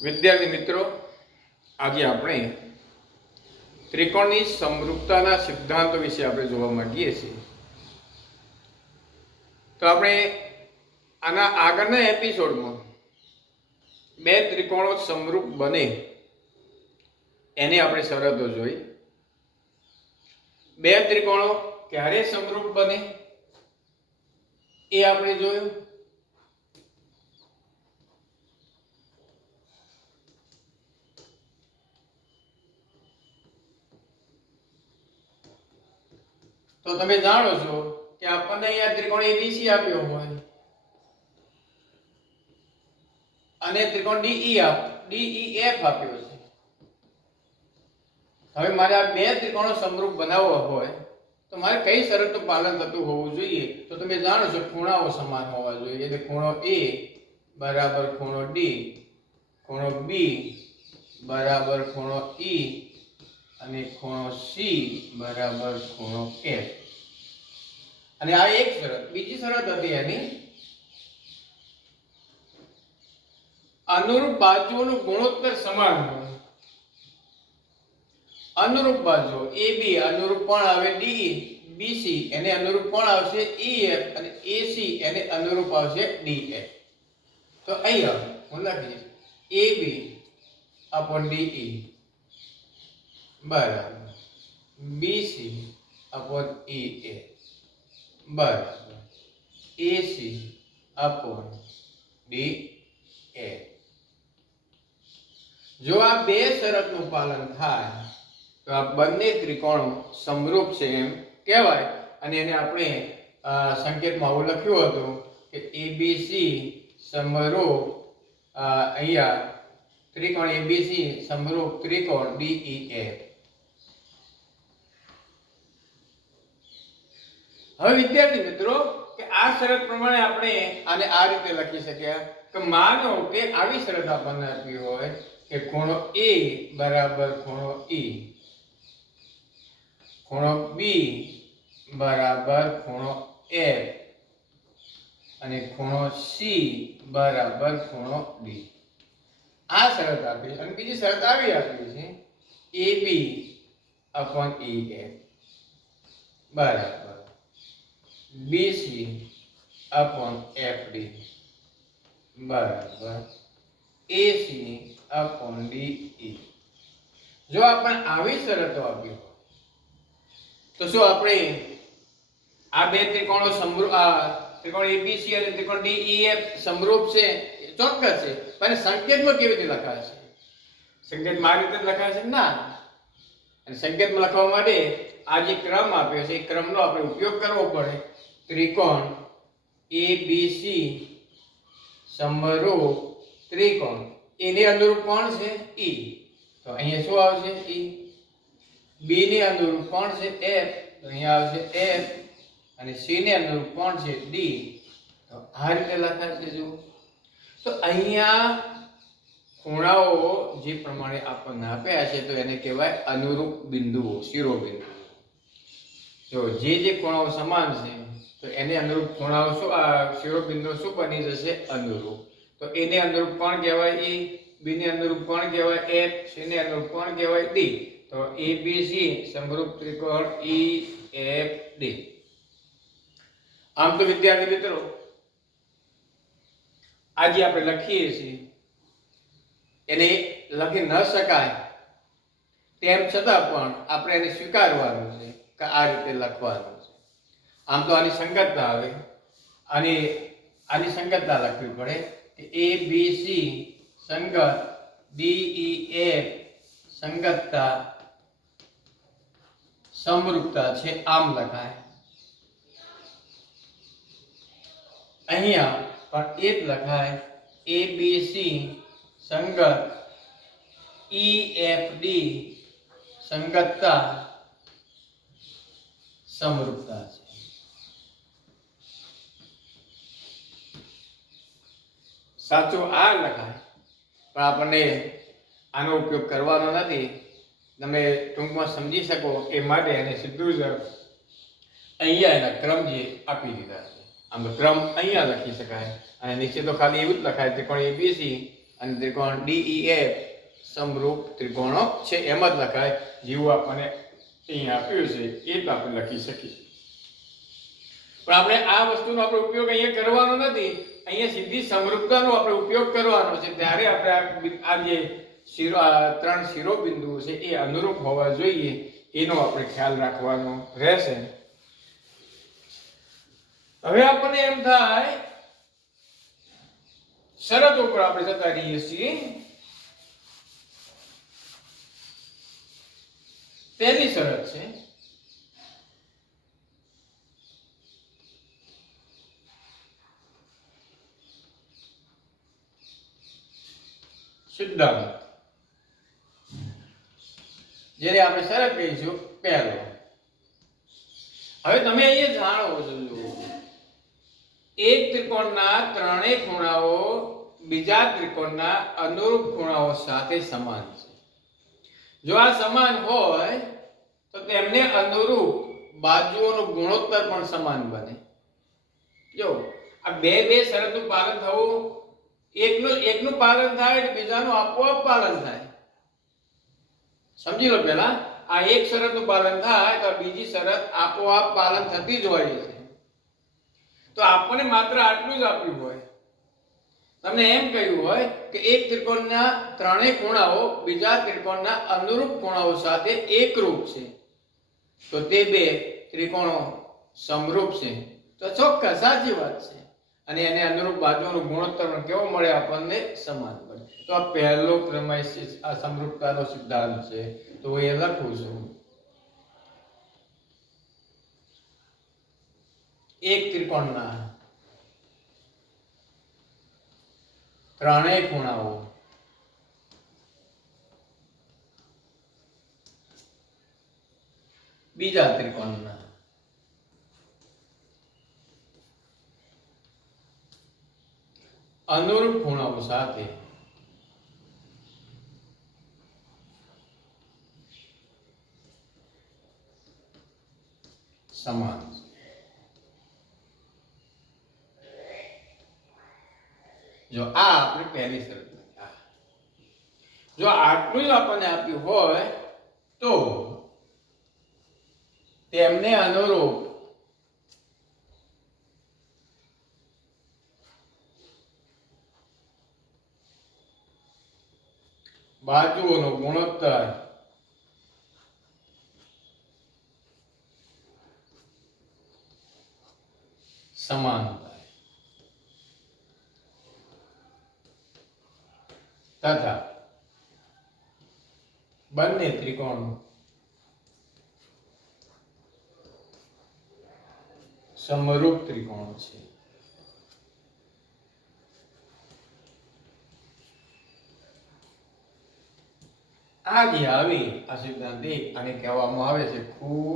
વિદ્યાર્થી મિત્રો, આજે આપણે ત્રિકોણની સમરૂપતાના સિદ્ધાંતો વિશે આપણે જોવા માંગીએ છીએ. તો આપણે આના આગળના એપિસોડમાં બે ત્રિકોણો સમરૂપ બને એની આપણે શરતો જોઈ. બે ત્રિકોણો ક્યારે સમરૂપ બને એ આપણે જોયું. તો તમે જાણો છો કે આપણને અહીંયા ત્રિકોણ ABC આપ્યો હોય અને ત્રિકોણ DEF આપ્યો છે. હવે મારે આ બે ત્રિકોણો સમરૂપ બનાવવા હોય તો મારે કઈ શરતનું પાલન થતું હોવું જોઈએ? તો તમે જાણો છો ખૂણાઓ સમાન હોવા જોઈએ. એટલે ખૂણો A બરાબર ખૂણો D, ખૂણો B બરાબર ખૂણો E અને ખૂણો C બરાબર ખૂણો F. અને આ એક શરત. બીજી શરત હતી એની અનુરૂપ બાજુઓનું ગુણોત્તર સમાન હોય. અનુરૂપ બાજુઓ AB અનુરૂપ કોણ આવે DE, BC એને અનુરૂપ કોણ આવશે EF અને AC એને અનુરૂપ આવશે DF. તો અહીંયા હું લખીશ AB upon DE બરાબર BC upon EA બરાબર AC upon DA. જો આ બે શરતનું પાલન થાય તો આ બંને ત્રિકોણો સમરૂપ છે એમ કહેવાય. અને એને આપણે સંકેતમાં આવું લખ્યું હતું કે ABC સમરૂપ અહીંયા ત્રિકોણ ABC સમરૂપ ત્રિકોણ DEF. હવે વિદ્યાર્થી મિત્રો, કે આ શરત પ્રમાણે આપણે આને આ રીતે લખી શક્યા કે માનો કે આવી શરત આપણને આપી હોય કે ખૂણો A બરાબર ખૂણો E, ખૂણો B બરાબર ખૂણો F અને ખૂણો C બરાબર ખૂણો D. આ શરત આપી અને બીજી શરત આવી આપી છે AB upon EF બરાબર BC upon FD બરાબર AC upon DE. જો આપણે આવી શરતો આપી હોય તો શું આપણે આ બે ત્રિકોણો સમરૂપ ત્રિકોણ ABC અને ત્રિકોણ DEF સમરૂપ છે? ચોક્કસ છે. પણ સંકેતમાં કેવી રીતે લખાશે? સંકેતમાં આ રીતે લખાશે ના. અને સંકેતમાં લખવા માટે આ જે ક્રમ આપ્યો છે એ ક્રમનો આપણે ઉપયોગ કરવો પડે. ત્રિકોણ ABC સમરૂપ ત્રિકોણ એની અનુરૂપ કોણ છે E, તો અહીંયા શું આવશે E. B ની અનુરૂપ કોણ છે F, તો અહીંયા આવશે F. અને C ને અનુરૂપ કોણ છે D, તો આ રીતે લખાશે. જો તો અહીંયા ખૂણાઓ જે પ્રમાણે આપણને આપ્યા છે તો એને કહેવાય અનુરૂપ બિંદુઓ, શિરોબિંદુઓ. જો જે ખૂણાઓ સમાન છે તો એને અનુરૂપ ખૂણાઓ શું શિરોબિંદુઓ શું બની જશે? અનુરૂપ. તો એને અનુરૂપ કોણ કહેવાય E, B ને અનુરૂપ કોણ કહેવાય F, C ને અનુરૂપ કોણ કહેવાય D. તો ABC સમરૂપ ત્રિકોણ EFD. આમ તો વિદ્યાર્થી મિત્રો, આજે આપણે લખીએ છીએ એને લખી ન શકાય તેમ છતાં પણ આપણે એને સ્વીકારવાનું છે કે આ રીતે લખવાનું છે. આમ તો આની સંગતતા આવે અને આની સંગતતા લખવી પડે કે ABC સંગત DEF સંગતતા સમરૂપતા છે, આમ લખાય. અહીંયા પણ એ જ લખાય ABC સંગત EFD સંગતતા સમરૂપતા છે. સાચું આ લખાય પણ આપણને આનો ઉપયોગ કરવાનો નથી. તમે ટૂંકમાં સમજી શકો એ માટે એને સીધું જ અહીંયા એના ક્રમ જે આપી દીધા છે. આમ ક્રમ અહીંયા લખી શકાય અને નીચે તો ખાલી એવું જ લખાય ત્રિકોણ ABC અને ત્રિકોણ DEF સમરૂપ ત્રિકોણો છે એમ જ લખાય. જેવું આપણને અહીંયા આપ્યું છે એ જ આપણે લખી શકીએ. પણ આપણે આ વસ્તુનો આપણે ઉપયોગ અહીંયા કરવાનો નથી. અહીંયા સીધી સમરૂપતાનો આપણે ઉપયોગ કરવાનો છે. ત્યારે આપણે આ જે ત્રણ શિરોબિંદુઓ છે એ અનુરૂપ હોવા જોઈએ એનો આપણે ખ્યાલ રાખવાનો રહેશે. હવે આપણને એમ થાય શરતો ઉપર આપણે જતા રહીએ છીએ. પહેલી શરત છે સિદ્ધાંત, જેને આપણે શરત કહીશું પહેલો. હવે તમે અહીંયા જાણો છો એક ત્રિકોણના ત્રણેય ખૂણાઓ બીજા ત્રિકોણના અનુરૂપ ખૂણાઓ સાથે સમાન છે. જો આ સમાન હોય તો તેમને અનુરૂપ બાજુઓનો ગુણોત્તર પણ સમાન બને. જો આ બે શરતનું પાલન થવું, એકનું પાલન થાય એટલે બીજાનું આપોઆપ પાલન થાય. સમજી લો. પહેલા આ એક શરતનું પાલન થાય તો બીજી શરત આપોઆપ પાલન થતી જ હોય છે. તો આપણને માત્ર આટલું જ આપ્યું હોય, તમને એમ કહ્યું હોય કે એક ત્રિકોણના ત્રણેય ખૂણાઓ બીજા ત્રિકોણના અનુરૂપ ખૂણાઓ સાથે એકરૂપ છે, તો તે બે ત્રિકોણો સમરૂપ છે. તો ચોક્કસ સાચી વાત છે. અને એને અનુરૂપ બાજુઓનો ગુણોત્તર પણ કેવો મળે આપણને? સમાન મળે. તો આ પહેલો પ્રમેય છે, આ સમરૂપતાનો સિદ્ધાંત છે. તો એ લખું છું. એક ત્રિકોણના ત્રણેય ખૂણાઓ બીજા ત્રિકોણના અનુરૂપ ખૂણાઓ સાથે સમાન. જો આ આપણી પહેલી શરત. જો આટલું જ આપણને આપ્યું હોય તો તેમને અનુરૂપ બાજુઓનો ગુણોત્તર સમાન તથા બંને ત્રિકોણો સમરૂપ ત્રિકોણો છે. આ જે આવી આ સિદ્ધાંત આને કહેવામાં આવે છે ખૂ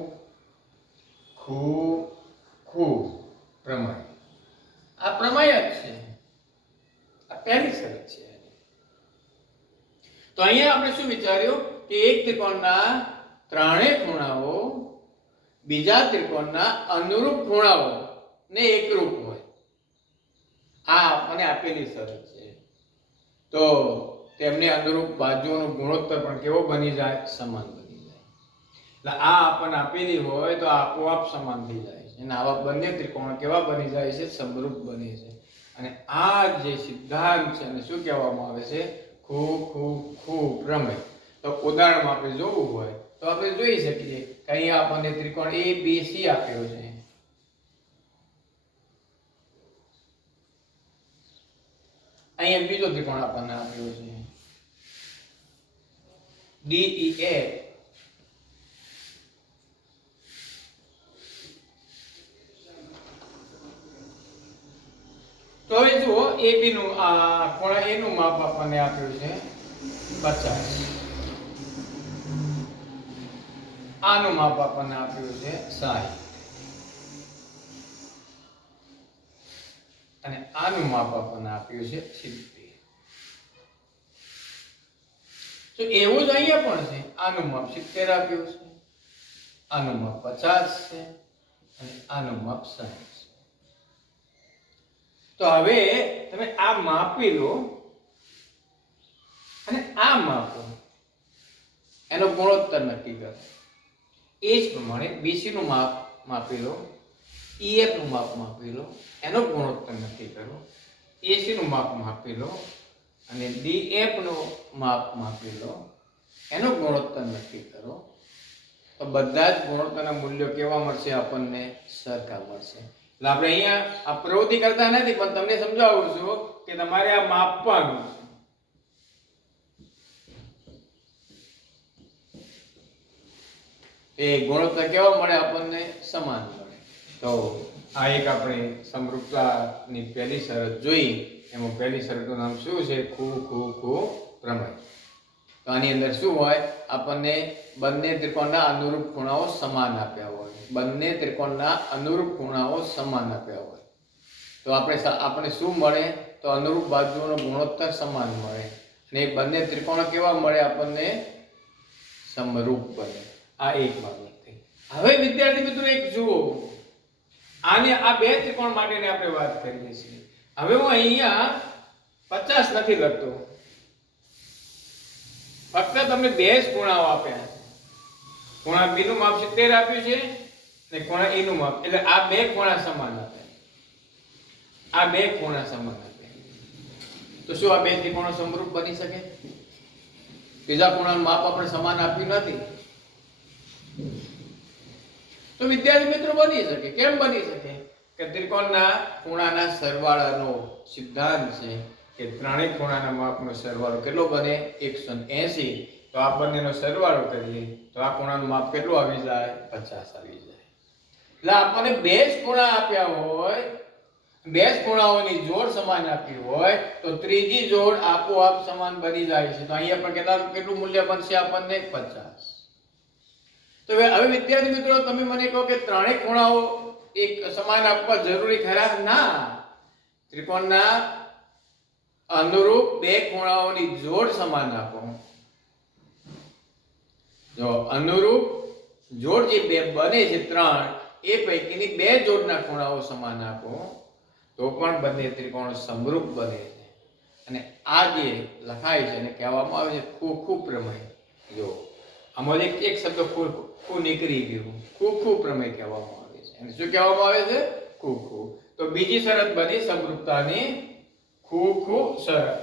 પ્રમેય. આ પ્રમેય જ છે. આ પહેલી શરત છે. તો અહીંયા આપણે શું વિચાર્યું કે એક ત્રિકોણના ત્રણેય ખૂણાઓ બીજા ત્રિકોણના અનુરૂપ ખૂણાઓ ને એકરૂપ હોય. આ આપણને આપેલી શરત છે. તો તેમને અનુરૂપ બાજુઓનો ગુણોત્તર પણ કેવો બની જાય? સમાન બની જાય. એટલે આ આપણને આપેલી હોય તો આપોઆપ સમાન થઈ જાય છે. અને આવા બંને ત્રિકોણ કેવા બની જાય છે? સમરૂપ બને છે. અને આ જે સિદ્ધાંત છે એને શું કહેવામાં આવે છે? ખૂ પ્રમેય. તો ઉદાહરણમાં આપણે જોવું હોય તો આપણે જોઈ શકીએ કે અહીંયા આપણને ત્રિકોણ ABC આપ્યો છે. અહીંયા બીજો ત્રિકોણ આપણને આપ્યો છે DEF. તો હવે જુઓ AB નું આ ખૂણા A નું માપ આપણને આપ્યું છે 50. આનું માપ આપણને આપ્યું છે 60 અને આનું માપ આપણને આપ્યું છે 70. તો એવું જ અહીંયા પણ છે. આનું માપ 70 આપ્યું છે, આનું માપ 50 છે અને આનું માપ 60 છે. તો હવે તમે આ માપી લો અને આ માપો એનો ગુણોત્તર નક્કી કરો. એ જ પ્રમાણે BC નું માપ માપી લો, EF નું માપ માપી લો, એનો ગુણોત્તર નક્કી કરો. AC નું માપ માપી લો અને DF નું માપ માપી લો, એનો ગુણોત્તર નક્કી કરો. તો બધા જ ગુણોત્તરના મૂલ્યો કેવા મળશે? આપણને સરખા મળશે. એટલે આપણે અહીંયા આ પ્રવૃત્તિ કરતા નથી, પણ તમને સમજાવું છું કે તમારે આ માપવાનું છે. એ ગુણોત્તર કેવા મળે? આપણને સમાન મળે. તો આ એક આપણે સમરૂપતાની પહેલી શરત જોઈ. એમાં પહેલી શરતનું નામ શું છે? ખૂ ખૂ ખૂ પ્રમેય. તો આની અંદર શું હોય? આપણને બંને ત્રિકોણના અનુરૂપ ખૂણાઓ સમાન આપ્યા હોય. બંને ત્રિકોણના અનુરૂપ ખૂણાઓ સમાન આપ્યા હોય તો આપણે શું મળે? તો અનુરૂપ બાજુઓનો ગુણોત્તર સમાન મળે અને એ બંને ત્રિકોણો કેવા મળે? આપણને સમરૂપ બને. આ એક બાબત થઈ. હવે વિદ્યાર્થી મિત્રો એક જુઓ, આને આ બે ત્રિકોણ માટેની આપણે વાત કરીએ છીએ. હવે હું અહીંયા 50 નથી લખતો, ફક્ત તમને બે જ ખૂણાઓ આપ્યા છે. ખૂણા B નું માપ 70 આપ્યું છે અને ખૂણા A નું માપ, એટલે આ બે ખૂણા સમાન આપ્યા. આ બે ખૂણા સમાન આપ્યા. તો શું આ બે ત્રિકોણો સમરૂપ બની શકે? ત્રીજા ખૂણાનું માપ આપણે સમાન આપ્યું નથી. તો વિદ્યાર્થી મિત્રો બની શકે. કેમ બની શકે? કે ત્રિકોણના ખૂણાના સરવાળાનો સિદ્ધાંત છે કે ત્રણેય ખૂણાના માપનો સરવાળો કેટલો બને? 180. તો આ બંનેનો સરવાળો કરીએ તો આ ખૂણાનું માપ કેટલું આવી જાય? 50 આવી જાય. એટલે આપણને બે જ ખૂણા આપ્યા હોય, બે જ ખૂણાઓની જોડ સમાન આપી હોય તો ત્રીજી જોડ આપોઆપ સમાન બની જાય છે. તો અહીંયા પણ કેટલું મૂલ્ય બનશે? આપણને 50. તો હવે વિદ્યાર્થી મિત્રો તમે મને કહો કે ત્રણેય ખૂણાઓ એક સમાન આપવા જરૂરી ખરા? ના. ત્રિકોણના અનુરૂપ બે ખૂણાઓની જોડ સમાન આપો. જો અનુરૂપ જોડ જે બે બને છે ત્રણ, એ પૈકીની બે જોડના ખૂણાઓ સમાન આપો તો પણ બંને ત્રિકોણો સમરૂપ બને છે. અને આ જે લખાય છે એને કહેવામાં આવે છે ખૂ ખૂ પ્રમેય. જો આમાં એક શબ્દ ખૂ નીકળી ગયું, ખૂ ખૂ પ્રમેય કહેવામાં આવે છે. અને શું કહેવામાં આવે છે? ખૂ ખૂ. તો બીજી શરત બની સમરૂપતાની, ખૂ ખૂ શરત.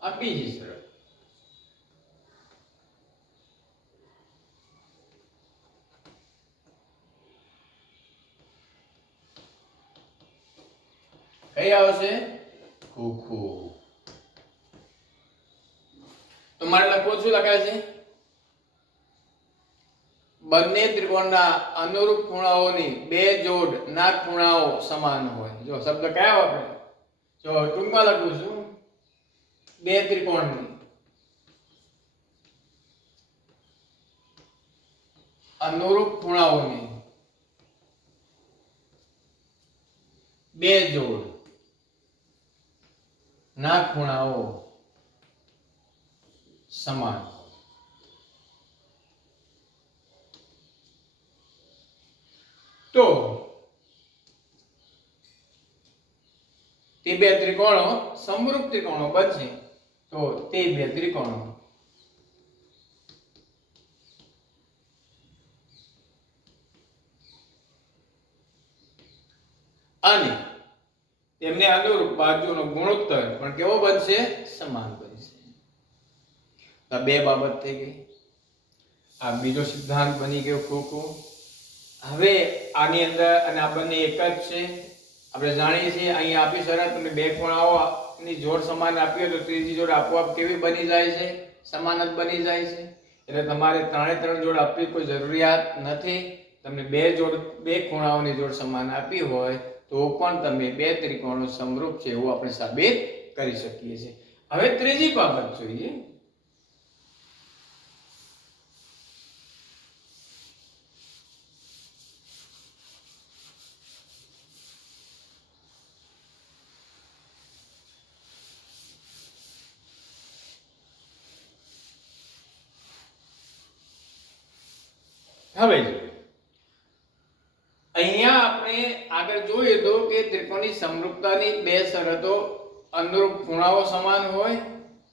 આ બીજી શરત. કઈ આવશે? ખૂ ખૂ. તો મારે લખવું શું લખાય છે? બંને ત્રિકોણના અનુરૂપ ખૂણાઓની બે જોડના ખૂણાઓ સમાન હોય. જો શબ્દ કયા વાપરે? જો ટૂંકમાં લખું છું, બે ત્રિકોણની અનુરૂપ ખૂણાઓની બે જોડ ના ખૂણાઓ સમાન. તો તે બે ત્રિકોણો સમરૂપ ત્રિકોણો બનશે. તો તે બે ત્રિકોણો અને તેમને અનુરૂપ બાજુનો ગુણોત્તર પણ કેવો બનશે? સમાન બનશે. આ બે બાબત થઈ ગઈ. આ બીજો સિદ્ધાંત બની ગયો ખૂ ખૂ. હવે આની અંદર અને આ બંને એક જ છે. આપણે જાણીએ છીએ અહીં આપી શરત તમે બે ખૂણાઓની જોડ સમાન આપી હોય તો ત્રીજી જોડ આપોઆપ કેવી બની જાય છે? સમાન જ બની જાય છે. એટલે તમારે ત્રણ જોડ આપવી કોઈ જરૂરિયાત નથી. તમને બે ખૂણાઓની જોડ સમાન આપી હોય તો પણ તમે બે ત્રિકોણો સમરૂપ છે એવું આપણે સાબિત કરી શકીએ છીએ. હવે ત્રીજી બાબત જોઈએ. હવે જોયું હતું કે ત્રિકોણની સમરૂપતાની બે શરતો અનુરૂપ ખૂણાઓ સમાન હોય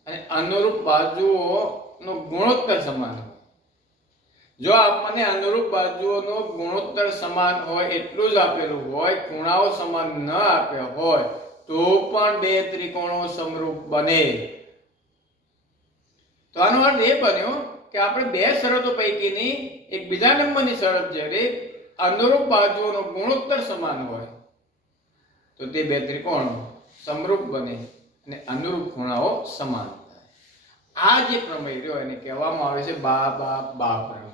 અને અનુરૂપ બાજુઓનો ગુણોત્તર સમાન હોય. જો આપણને અનુરૂપ બાજુઓનો ગુણોત્તર સમાન હોય એટલું જ આપેલું હોય, ખૂણાઓ સમાન ન આપ્યા હોય તો પણ બે ત્રિકોણો સમરૂપ બને. તો આનો અર્થ એ બન્યો કે આપણે બે શરતો પૈકીની એક બીજા નંબરની શરત જ્યારે અનુરૂપ બાજુઓનો ગુણોત્તર સમાન હોય તો તે બે ત્રિકોણો સમરૂપ બને અને અનુરૂપ ખૂણાઓ સમાન થાય. આ જે પ્રમેય રહ્યો એને કહેવામાં આવે છે બા બા બા પ્રમેય.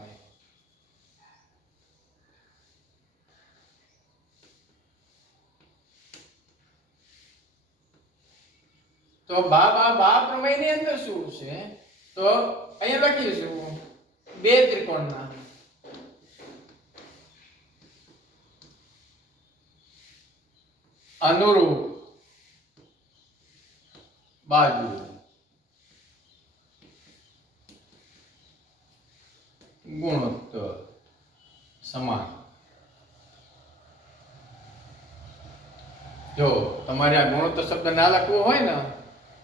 તો બા બા બા પ્રમેયની અંદર શું છે? તો અહીંયા લખીશું બે ત્રિકોણના અનુરૂપ બાજુ ગુણોત્તર સમાન. જો તમારે આ ગુણોત્તર શબ્દ ના લખવો હોય ને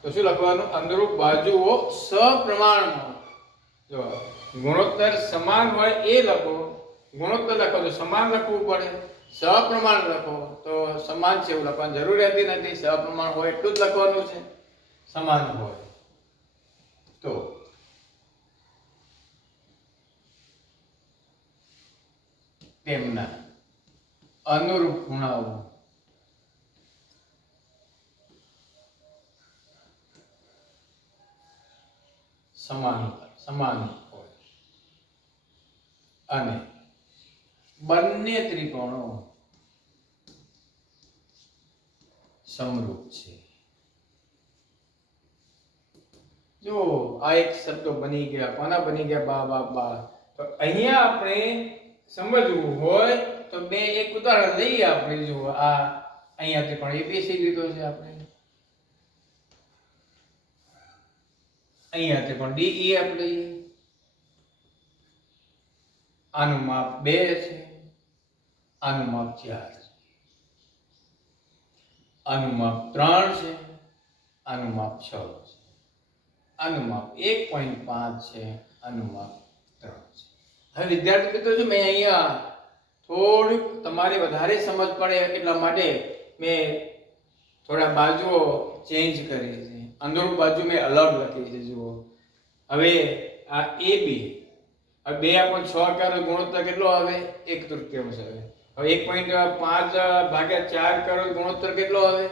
તો શું લખવાનું? અનુરૂપ બાજુઓ સપ્રમાણમાં. જો ગુણોત્તર સમાન હોય એ લખો, ગુણોત્તર લખો તો સમાન લખવું પડે, સપ્રમાણ લખો તો સમાન છે એવું લખવાની જરૂર રહેતી નથી. સપ્રમાણ હોય એટલું જ લખવાનું છે, સમાન હોય તો. તેમના અનુરૂપ ખૂણાઓ સમાન હોય અને બંને ત્રિકોણો સમરૂપ છે. જો આ એક શબ્દો બની ગયા. કોના બની ગયા? બા બા બા. તો અહીંયા આપણે સમજવું હોય તો બે એક ઉદાહરણ લઈએ આપણે. જો આ અહીંયા ત્રિકોણ એબીસી લીધો છે આપણે, અહીંયા ત્રિકોણ DEF લઈએ. આનું માપ 2 છે, આનું માપ 4 છે, આનું માપ 3 છે, આનું માપ 6 છે, આનું માપ 1.5 છે, આનું માપ 3 છે. હવે વિદ્યાર્થી મિત્રો, જો મેં અહીંયા થોડુંક તમારે વધારે સમજ પડે એટલા માટે મેં થોડા બાજુઓ ચેન્જ કરી છે. અનુરૂપ બાજુ મેં અલગ લખી છે. જુઓ હવે આ AB, હવે 2/6 કરો ગુણોત્તર કેટલો આવે? 1/3 આવે. હવે 1.5/4 કરો ગુણોત્તર કેટલો આવે?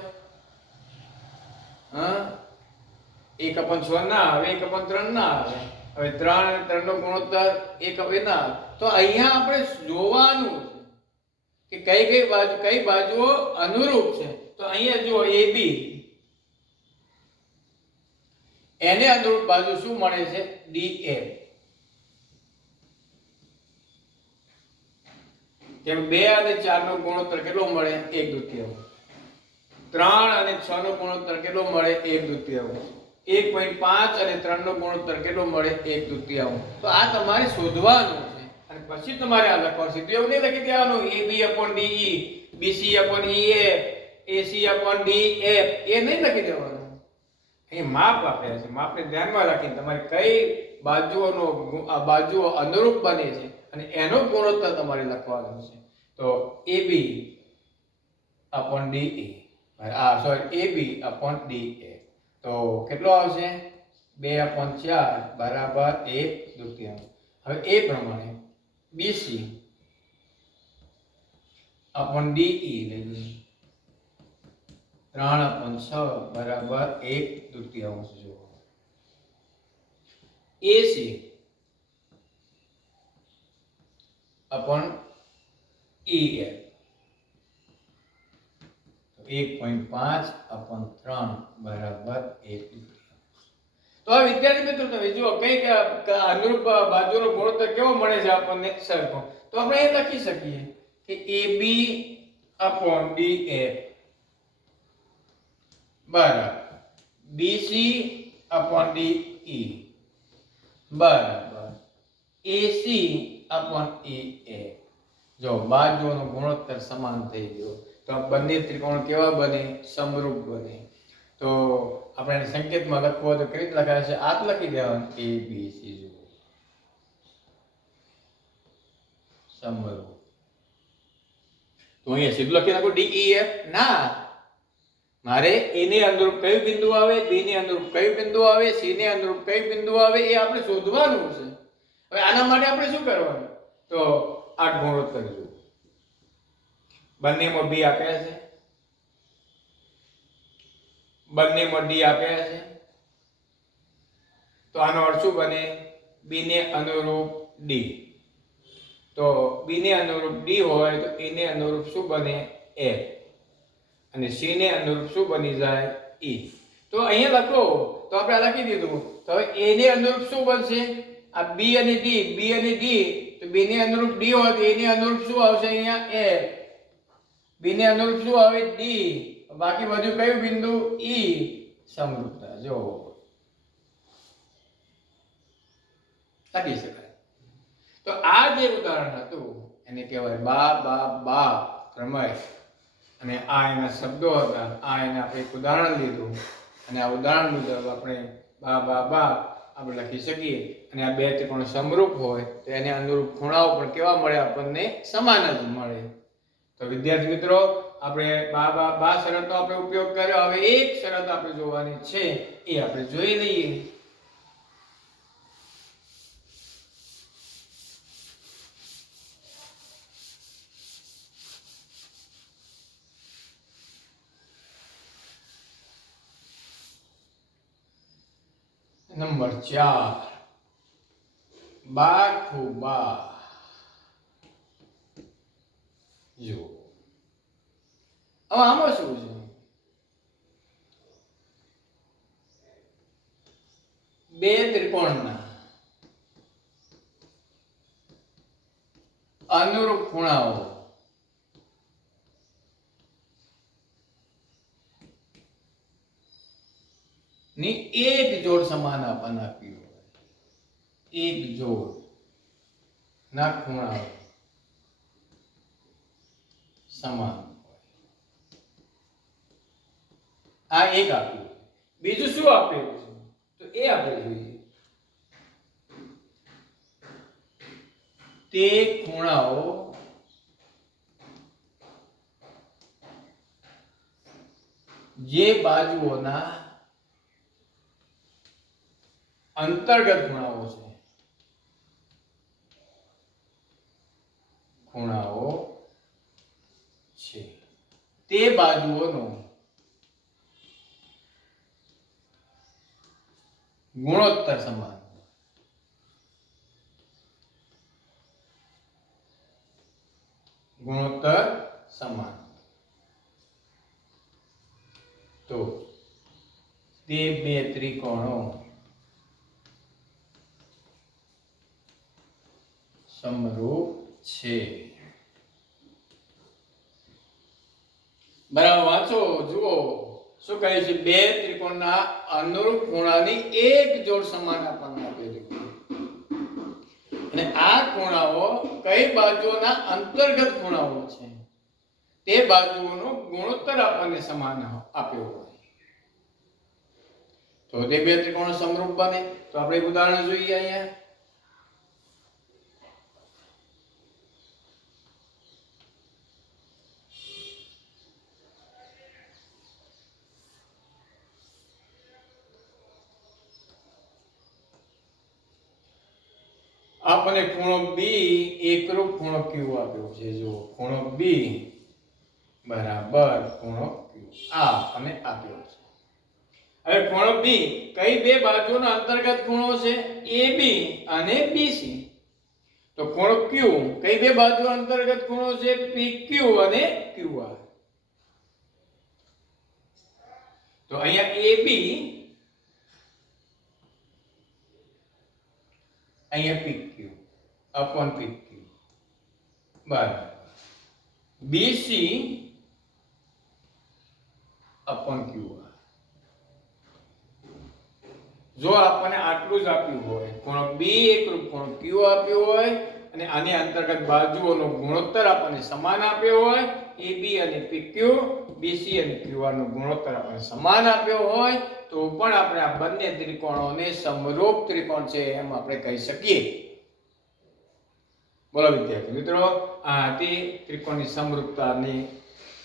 1/6 ના આવે, 1/3 ના આવે. હવે 3 અને 3 નો ગુણોત્તર 1 હવે ના આવે. તો અહીંયા આપણે જોવાનું છે કે કઈ બાજુઓ અનુરૂપ છે. તો અહીંયા જુઓ AB, એને અનુરૂપ બાજુ શું મળે છે? DF. કેમ 2 અને 4 નો ગુણોત્તર કેટલો મળે? 1/2. 3 અને 6 નો ગુણોત્તર કેટલો મળે? 1/2. 1.5 અને 3 નો ગુણોત્તર કેટલો મળે? 1/2. તો આ તમારે શોધવાનું છે અને પછી તમારે આ લખવાનું છે. એવું નહીં લખી દેવાનું AB/DE, BC/EF, AC/DF એ નહીં લખી દેવાનું. અહીં માપ આપેલા છે. માપને ધ્યાનમાં રાખીને તમારે કઈ બાજુઓ અનુરૂપ બને છે અને એનો ગુણોત્તર તમારે લખવાનો છે. તો AB/DE, AB/DA તો કેટલો આવશે? 2/4 બરાબર 1/2. હવે એ પ્રમાણે BC/DE લઈએ. 3/6 બરાબર 1/2. જો AC/EF 1.5/3 બરાબર 1/2. તો આ વિદ્યાર્થી મિત્રો તમે જુઓ કઈ અનુરૂપ બાજુનો ગુણોત્તર કેવો મળે છે આપણને? સરખો. તો આપણે એ લખી શકીએ કે AB/DF બરાબર BC/DE બરાબર AC/EF. જો બાજુઓનો ગુણોત્તર સમાન થઈ ગયો તો આ બંને ત્રિકોણ કેવા બને? સમરૂપ બને. તો આપણે સંકેતમાં લખવો તો કેવી રીતે લખાય છે? આ જ લખી દેવાનું A B C જુઓ સમરૂપ. તો અહીંયા સીધું લખી નાખો D E F? ના, મારે A ને અનુરૂપ કયું બિંદુ આવે, B ને અનુરૂપ કયું બિંદુ આવે, C ને અનુરૂપ કયું બિંદુ આવે એ આપણે શોધવાનું છે. હવે આના માટે આપણે શું કરવાનું? તો આ ગુણોત્તર જુઓ. બંનેમાં B આપ્યા છે, બંનેમાં D આપ્યા છે. તો આનો અર્થ શું બને? B ને અનુરૂપ D. તો B ને અનુરૂપ D હોય તો A ને અનુરૂપ શું બને? F. અને C ને અનુરૂપ શું બની જાય? E. તો અહીંયા લખો તો આપણે લખી દીધું. તો હવે A ને અનુરૂપ શું બનશે? આ B અને D, B અને D. તો B ને અનુરૂપ D હોય તો A ને અનુરૂપ શું આવશે? અહીંયા F. B ને અનુરૂપ શું આવે? D. બાકી બધું કયું બિંદુ? E. સમરૂપતા જો લખી શકાય. તો આ જે ઉદાહરણ હતું એને કહેવાય બા બા બા પ્રમેય. અને આ એના શબ્દો હતા. આ એને આપણે એક ઉદાહરણ લીધું અને આ ઉદાહરણ મુજબ આપણે બા બા બા આપણે લખી શકીએ. અને આ બે ત્રિકોણ સમરૂપ હોય તો એને અનુરૂપ ખૂણાઓ પણ કેવા મળે? આપણને સમાન જ મળે. તો વિદ્યાર્થી મિત્રો, આપણે બા બા બા શરતનો આપણે ઉપયોગ કર્યો. હવે એક શરત આપણે જોવાની છે એ આપણે જોઈ લઈએ. નંબર 4 બા ખુબા. જો હવે આમાં શું છે? બે ત્રિકોણના અનુરૂપ ખૂણાઓ ની એક જોડ સમાન આપણને આપ્યું હોય. એક જોડ ના ખૂણાઓ સમાન. આ એક આપ્યું. બીજું શું આપ્યું છે? તો એ આપણે જોઈએ. તે ખૂણાઓ જે બાજુઓના અંતર્ગત ખૂણાઓ છે. ખૂણાઓ છે તે બાજુઓનો ગુણોત્તર સમાન. ગુણોત્તર સમાન. તો તે બે ત્રિકોણો સમરૂપ છે. બરાબર વાંચો, જુઓ શું કહે છે? બે ત્રિકોણના અનુરૂપ ખૂણાની એક જોડ સમાન આપણને આપેલી છે. અને આ ખૂણાઓ કઈ બાજુઓના અંતર્ગત ખૂણાઓ છે તે બાજુઓનો ગુણોત્તર આપણને સમાન આપ્યો હોય તો તે બે ત્રિકોણો સમરૂપ બને. તો આપણે એક ઉદાહરણ જોઈએ અહીંયા. આપણને ખૂણો B એકરૂપ ખૂણો Q આપ્યો છે. જો ખૂણો B બરાબર ખૂણો Q આ અને આપ્યો છે. હવે ખૂણો B કઈ બે બાજુનો અંતર્ગત ખૂણો છે? AB અને BC. તો ખૂણો Q કઈ બે બાજુનો અંતર્ગત ખૂણો છે? PQ અને QR. તો અહીંયા AB અહીંયા PQ upon PQ બરાબર BC upon QR. જો આપણને આટલું જ આપ્યું હોય, ખૂણો B એકરૂપ ખૂણો Q આપ્યો હોય અને આની અંતર્ગત બાજુઓનો ગુણોત્તર આપણને સમાન આપ્યો હોય, AB અને PQ, BC અને QR નો ગુણોત્તર આપણને સમાન આપ્યો હોય તો પણ આપણે આ બંને ત્રિકોણોને સમરૂપ ત્રિકોણ છે એમ આપણે કહી શકીએ. બોલો વિદ્યાર્થી મિત્રો, આ હતી ત્રિકોણની સમરૂપતાની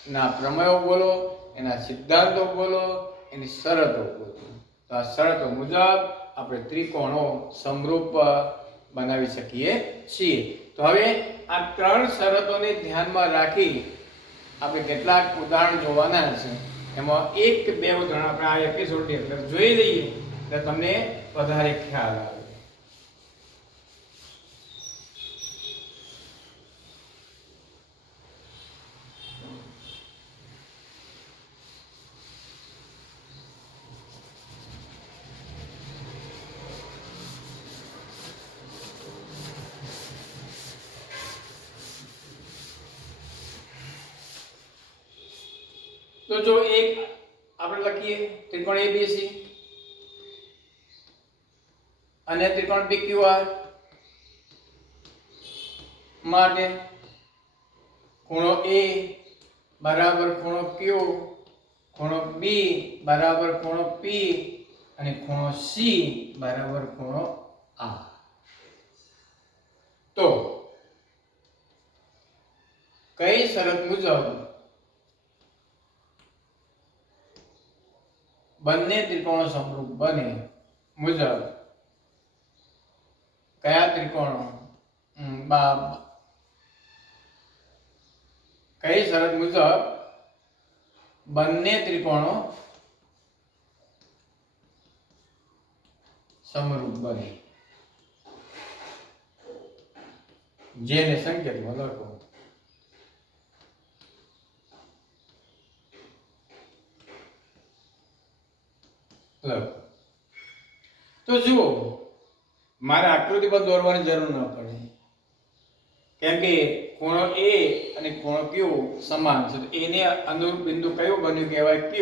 ના પ્રમેયો બોલો, એના સિદ્ધાંતો બોલો, એની શરતો બોલો. તો આ શરતો મુજબ આપણે ત્રિકોણો સમરૂપ બનાવી શકીએ છીએ. તો હવે આ ત્રણ શરતોને ધ્યાનમાં રાખી આપણે કેટલાક ઉદાહરણ જોવાના છે. એમાં એક કે બે ઉદાહરણ આપણે આ એપિસોડની અંદર જોઈ લઈએ એટલે તમને વધારે ખ્યાલ આવે. તો જો એક આપણે લખીએ ત્રિકોણ ABC અને ત્રિકોણ PQR માટે ખૂણો A બરાબર ખૂણો Q, ખૂણો B બરાબર ખૂણો P અને ખૂણો C બરાબર ખૂણો R. તો કઈ શરત મુજબ બંને ત્રિકોણો સમરૂપ બને મુજબ કયા ત્રિકોણો કઈ શરત મુજબ બંને ત્રિકોણો સમરૂપ બને, જેને સંકેતમાં લખો. તો જુઓ, મારે આકૃતિ પર દોરવાની જરૂર ન પડે કેમ કે ખૂણો A અને ખૂણો Q સમાન છે. તો A ને અનુરૂપ બિંદુ કયું બન્યું કહેવાય Q,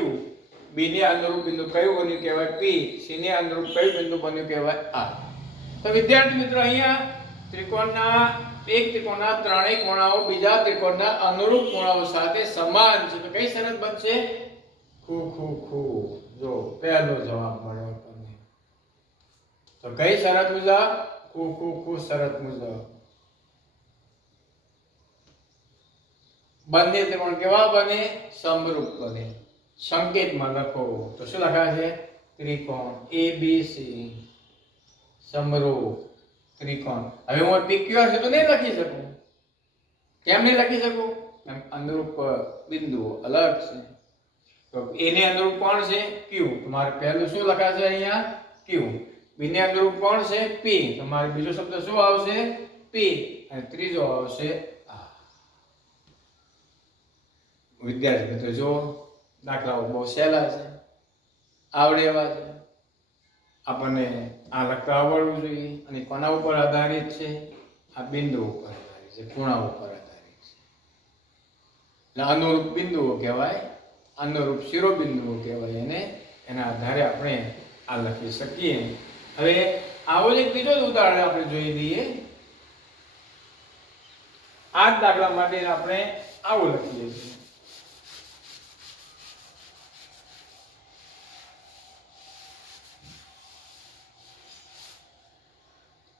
B ને અનુરૂપ બિંદુ કયું બન્યું કહેવાય P, C ને અનુરૂપ કયું બિંદુ બન્યું કહેવાય R. તો વિદ્યાર્થી મિત્રો, અહીંયા એક ત્રિકોણના ત્રણેય ખૂણાઓ બીજા ત્રિકોણના અનુરૂપ ખૂણાઓ સાથે સમાન છે. તો કઈ શરત બનશે? ખૂ ખૂ ખૂ. જો પહેલો જવાબ મળ્યો આપણને. તો કઈ શરત મુજબ? ખૂ ખૂ ખૂ શરત મુજબ બંને ત્રિકોણ કેવા બને? સમરૂપ બને. સંકેતમાં લખો તો શું લખાશે? ત્રિકોણ ABC સમરૂપ ત્રિકોણ. હવે હું PQR છે તો નહીં લખી શકું. કેમ નહીં લખી શકું? એમ અનુરૂપ બિંદુઓ અલગ છે. તો A ને અનુરૂપ કોણ છે? Q. તો મારે પહેલું શું લખાશે અહીંયા? Q. B ને અનુરૂપ કોણ છે? P. તો મારે બીજો શબ્દ શું આવશે? P. અને ત્રીજો આવશે R. વિદ્યાર્થી મિત્રો, જો દાખલાઓ બહુ સહેલા છે, આવડે એવા છે. આપણને આ લખતા આવડવું જોઈએ. અને કોના ઉપર આધારિત છે? આ બિંદુ ઉપર આધારિત છે, ખૂણા ઉપર આધારિત છે. એટલે અનુરૂપ બિંદુઓ કહેવાય, અનુરૂપ શિરોબિંદુઓ કહેવાય. અને એના આધારે આપણે આ લખી શકીએ. હવે આવો જ એક બીજો ઉદાહરણ આપણે જોઈ લઈએ. આ દાખલા માટે આપણે આવું લખીએ છીએ.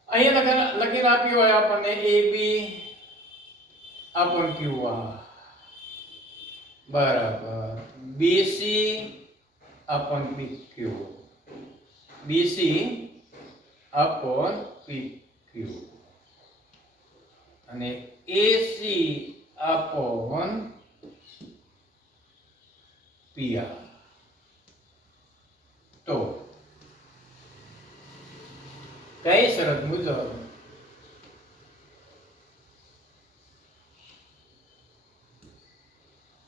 અહીંયા લખીને આપ્યું હોય આપણને AB upon QR બરાબર BC upon PQ, BC upon PQ અને AC upon PR. તો કઈ શરત મુજબ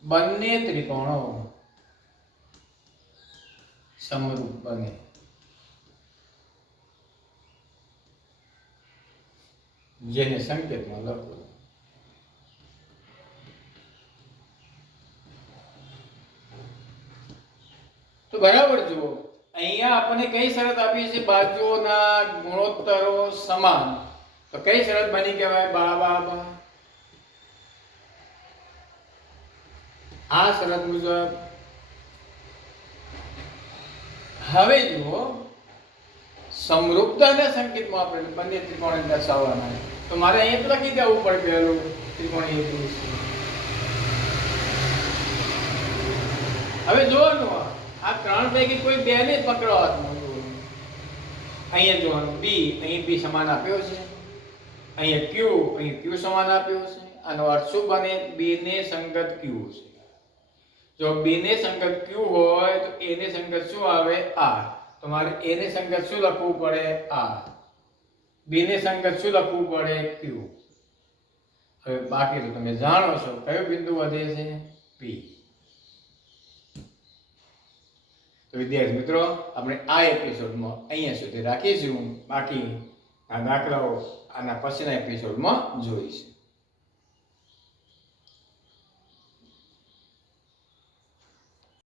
બંને ત્રિકોણો સમરૂપ બને? જેને સંકેતમાં લખો. તો બરાબર જુઓ, અહીંયા આપણને કઈ શરત આપી છે? બાજુઓના ગુણોત્તરો સમાન. તો કઈ શરત બની કહેવાય? બા બા બા. આ શરત મુજબ હવે જુઓ, સમરૂપતાના સંકેતમાં આપણે બંને ત્રિકોણ દર્શાવવાના છે. તો મારે અહીં લખી દેવું પડે પહેલું ત્રિકોણ A B C. હવે જોવાનું આ ત્રણ પૈકી કોઈ બે ને પકડો હાથમાં. અહીંયા જોવાનું B, અહીં B સમાન આપ્યો છે, અહીંયા Q, અહીં Q સમાન આપ્યો છે. આનો અર્થ શું બને? B ને સંગત Q છે. જો B ને સંગત Q હોય તો A ને સંગત શું આવે? R. તો મારે A ને સંગત શું લખવું પડે? R. B ને સંગત શું લખવું પડે? Q. હવે બાકી તો તમે જાણો છો કયો બિંદુ વધે છે? P. તો વિદ્યાર્થી મિત્રો, આપણે આ એપિસોડમાં અહીંયા સુધી રાખીશું. બાકી આ દાખલાઓ આના પછીના એપિસોડમાં જોઈશું.